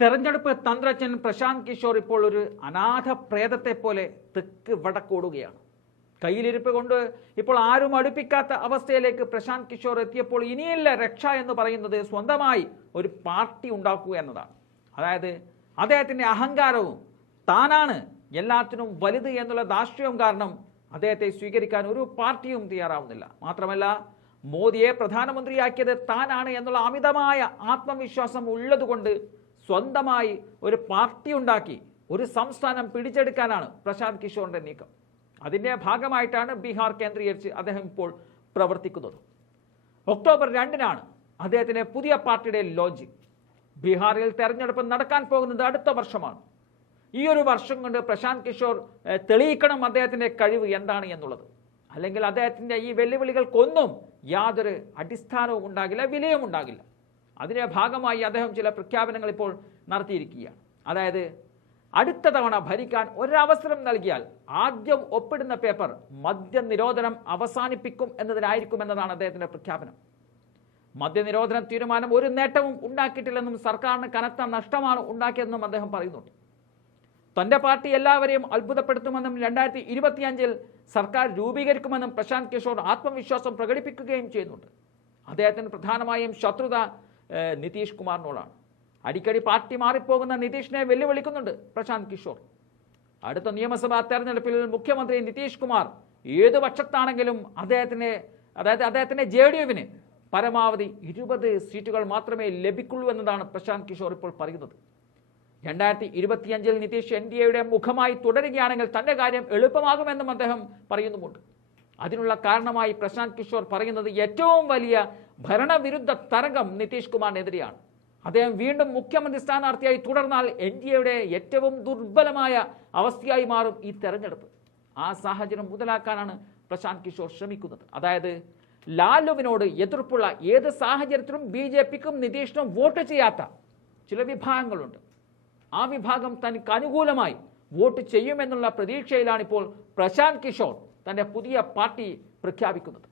തെരഞ്ഞെടുപ്പ് തന്ത്രജ്ഞൻ പ്രശാന്ത് കിഷോർ ഇപ്പോൾ ഒരു അനാഥ പ്രേതത്തെ പോലെ തെക്ക് വടക്കോടുകയാണ്. കയ്യിലിരിപ്പ് കൊണ്ട് ഇപ്പോൾ ആരും അടുപ്പിക്കാത്ത അവസ്ഥയിലേക്ക് പ്രശാന്ത് കിഷോർ എത്തിയപ്പോൾ ഇനിയല്ല രക്ഷ എന്ന് പറയുന്നത് സ്വന്തമായി ഒരു പാർട്ടി ഉണ്ടാക്കുക എന്നതാണ്. അതായത് അദ്ദേഹത്തിന്റെ അഹങ്കാരവും താനാണ് എല്ലാത്തിനും വലുത് എന്നുള്ള ദാർഷ്ട്യവും കാരണം അദ്ദേഹത്തെ സ്വീകരിക്കാൻ ഒരു പാർട്ടിയും തയ്യാറാവുന്നില്ല. മാത്രമല്ല മോദിയെ പ്രധാനമന്ത്രിയാക്കിയത് താനാണ് എന്നുള്ള അമിതമായ ആത്മവിശ്വാസം ഉള്ളതുകൊണ്ട് സ്വന്തമായി ഒരു പാർട്ടി ഉണ്ടാക്കി ഒരു സംസ്ഥാനം പിടിച്ചെടുക്കാനാണ് പ്രശാന്ത് കിഷോറിന്റെ നീക്കം. അതിന്റെ ഭാഗമായിട്ടാണ് ബീഹാർ കേന്ദ്രീകരിച്ച് അദ്ദേഹം ഇപ്പോൾ പ്രവർത്തിക്കുന്നത്. ഒക്ടോബർ രണ്ടിനാണ് അദ്ദേഹത്തിന്റെ പുതിയ പാർട്ടിയുടെ ലോഞ്ചിങ്. ബീഹാറിൽ തെരഞ്ഞെടുപ്പ് നടക്കാൻ പോകുന്നത് അടുത്ത വർഷമാണ്. ഈ ഒരു വർഷം കൊണ്ട് പ്രശാന്ത് കിഷോർ തെളിയിക്കണം അദ്ദേഹത്തിന്റെ കഴിവ് എന്താണ് എന്നുള്ളത്. അല്ലെങ്കിൽ അദ്ദേഹത്തിന്റെ ഈ വെല്ലുവിളികൾക്കൊന്നും യാതൊരു അടിസ്ഥാനവും ഉണ്ടാകില്ല വിലയും ഉണ്ടാകില്ല. അതിന്റെ ഭാഗമായി അദ്ദേഹം ചില പ്രഖ്യാപനങ്ങൾ ഇപ്പോൾ നടത്തിയിരിക്കുകയാണ്. അതായത് അടുത്ത തവണ ഭരിക്കാൻ ഒരവസരം നൽകിയാൽ ആദ്യം ഒപ്പിടുന്ന പേപ്പർ മദ്യനിരോധനം അവസാനിപ്പിക്കും എന്നതിലായിരിക്കും എന്നതാണ് അദ്ദേഹത്തിന്റെ പ്രഖ്യാപനം. മദ്യനിരോധന തീരുമാനം ഒരു നേട്ടവും ഉണ്ടാക്കിയിട്ടില്ലെന്നും സർക്കാരിന് കനത്ത നഷ്ടമാണ് ഉണ്ടാക്കിയതെന്നും അദ്ദേഹം പറയുന്നുണ്ട്. തന്റെ പാർട്ടി എല്ലാവരെയും അത്ഭുതപ്പെടുത്തുമെന്നും രണ്ടായിരത്തി ഇരുപത്തിയഞ്ചിൽ സർക്കാർ രൂപീകരിക്കുമെന്നും പ്രശാന്ത് കിഷോർ ആത്മവിശ്വാസം പ്രകടിപ്പിക്കുകയും ചെയ്യുന്നുണ്ട്. അദ്ദേഹത്തിന് പ്രധാനമായും ശത്രുത നിതീഷ് കുമാറിനോടാണ്. അടിക്കടി പാർട്ടി മാറിപ്പോകുന്ന നിതീഷിനെ വെല്ലുവിളിക്കുന്നുണ്ട് പ്രശാന്ത് കിഷോർ. അടുത്ത നിയമസഭാ തെരഞ്ഞെടുപ്പിൽ മുഖ്യമന്ത്രി നിതീഷ് കുമാർ ഏത് പക്ഷത്താണെങ്കിലും അദ്ദേഹത്തിന് അതായത് അദ്ദേഹത്തിന്റെ ജെ ഡി യുവിന് പരമാവധി ഇരുപത് സീറ്റുകൾ മാത്രമേ ലഭിക്കുള്ളൂ എന്നതാണ് പ്രശാന്ത് കിഷോർ ഇപ്പോൾ പറയുന്നത്. രണ്ടായിരത്തി ഇരുപത്തിയഞ്ചിൽ നിതീഷ് എൻ ഡി എയുടെ മുഖമായി തുടരുകയാണെങ്കിൽ തന്റെ കാര്യം എളുപ്പമാകുമെന്നും അദ്ദേഹം പറയുന്നുമുണ്ട്. അതിനുള്ള കാരണമായി പ്രശാന്ത് കിഷോർ പറയുന്നത് ഏറ്റവും വലിയ ഭരണവിരുദ്ധ തരംഗം നിതീഷ് കുമാറിനെതിരെയാണ്. അദ്ദേഹം വീണ്ടും മുഖ്യമന്ത്രി സ്ഥാനാർത്ഥിയായി തുടർന്നാൽ എൻ ഡി എയുടെ ഏറ്റവും ദുർബലമായ അവസ്ഥയായി മാറും ഈ തെരഞ്ഞെടുപ്പ്. ആ സാഹചര്യം മുതലാക്കാനാണ് പ്രശാന്ത് കിഷോർ ശ്രമിക്കുന്നത്. അതായത് ലാലുവിനോട് എതിർപ്പുള്ള ഏത് സാഹചര്യത്തിലും ബി ജെ പിക്കും നിതീഷിനും വോട്ട് ചെയ്യാത്ത ചില വിഭാഗങ്ങളുണ്ട്. ആ വിഭാഗം തനിക്ക് അനുകൂലമായി വോട്ട് ചെയ്യുമെന്നുള്ള പ്രതീക്ഷയിലാണിപ്പോൾ പ്രശാന്ത് കിഷോർ തന്റെ പുതിയ പാർട്ടി പ്രഖ്യാപിക്കുന്നത്.